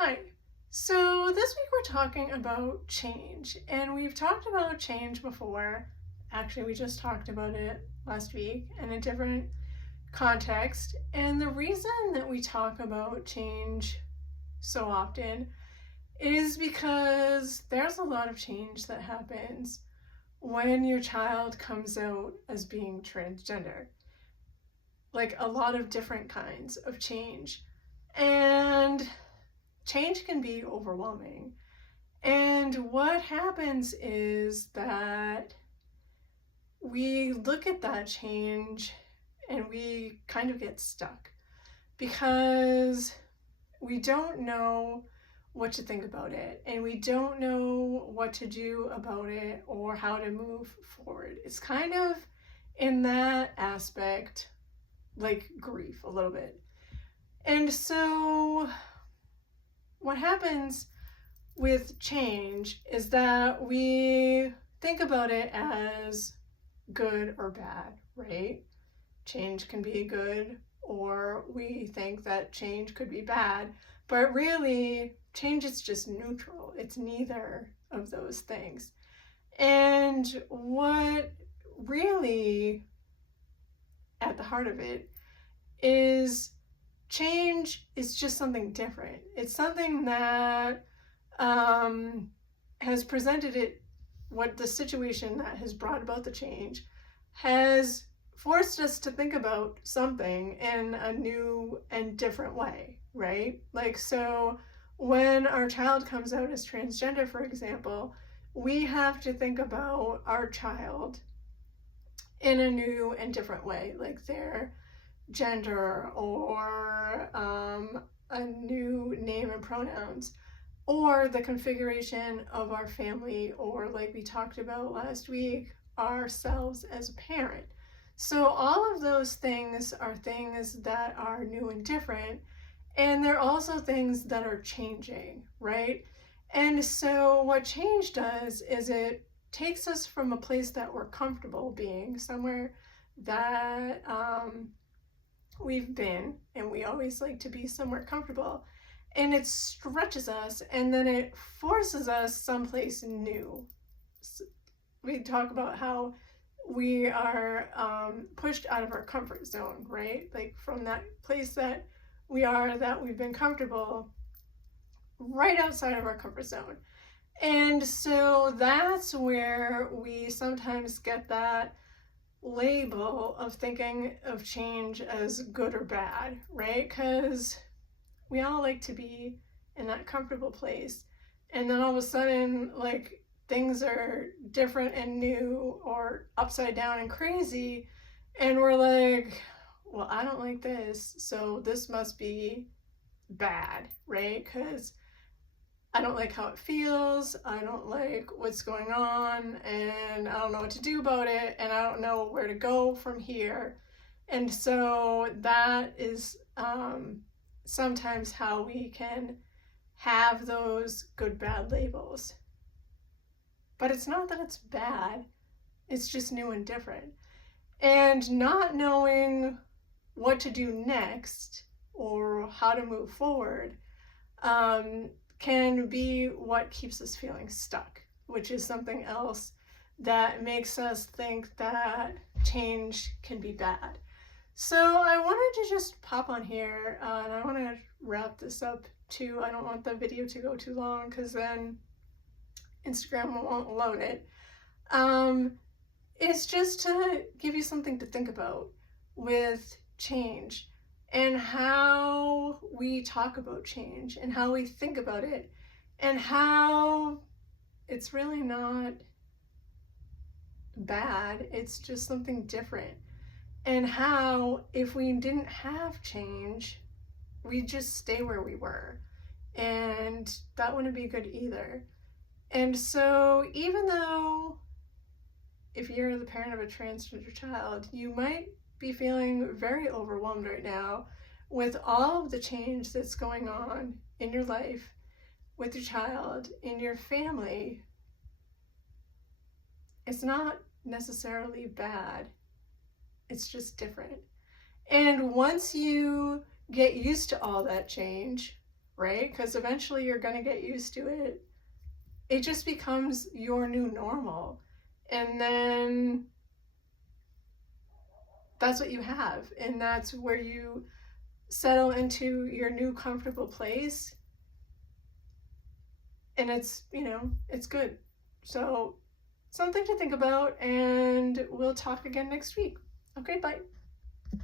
Hi. So this week we're talking about change, and we've talked about change before. Actually, we just talked about it last week in a different context. And the reason that we talk about change so often is because there's a lot of change that happens when your child comes out as being transgender. Like a lot of different kinds of change. And change can be overwhelming. And what happens is that we look at that change and we kind of get stuck because we don't know what to think about it and we don't know what to do about it or how to move forward. It's kind of in that aspect like grief a little bit. And so what happens with change is that we think about it as good or bad, right? Change can be good, or we think that change could be bad, but really, change is just neutral. It's neither of those things. And what really at the heart of it is change is just something different. It's something that has presented it, what the situation that has brought about the change has forced us to think about something in a new and different way, right? Like, so when our child comes out as transgender, for example, we have to think about our child in a new and different way, like their gender or a new name and pronouns, or the configuration of our family, or like we talked about last week, ourselves as a parent. So all of those things are things that are new and different, and they're also things that are changing, right? And so what change does is it takes us from a place that we're comfortable being, somewhere that we've been, and we always like to be somewhere comfortable, and it stretches us and then it forces us someplace new. We talk about how we are pushed out of our comfort zone, right? Like from that place that we are, that we've been comfortable, right outside of our comfort zone. And so that's where we sometimes get that label of thinking of change as good or bad, right? Because we all like to be in that comfortable place. And then all of a sudden, like, things are different and new or upside down and crazy. And we're like, well, I don't like this, so this must be bad, right? Because I don't like how it feels, I don't like what's going on, and I don't know what to do about it, and I don't know where to go from here. And so that is sometimes how we can have those good bad labels. But it's not that it's bad, it's just new and different. And not knowing what to do next or how to move forward can be what keeps us feeling stuck, which is something else that makes us think that change can be bad. So I wanted to just pop on here and I want to wrap this up too. I don't want the video to go too long because then Instagram won't load it. It's just to give you something to think about with change and how we talk about change and how we think about it and how it's really not bad, it's just something different. And how if we didn't have change, we'd just stay where we were. And that wouldn't be good either. And so even though if you're the parent of a transgender child, you might be feeling very overwhelmed right now with all of the change that's going on in your life, with your child, in your family. It's not necessarily bad, it's just different. And once you get used to all that change, right? Because eventually you're going to get used to it. It just becomes your new normal. And then that's what you have. And that's where you settle into your new comfortable place. And it's, it's good. So something to think about, and we'll talk again next week. Okay, bye.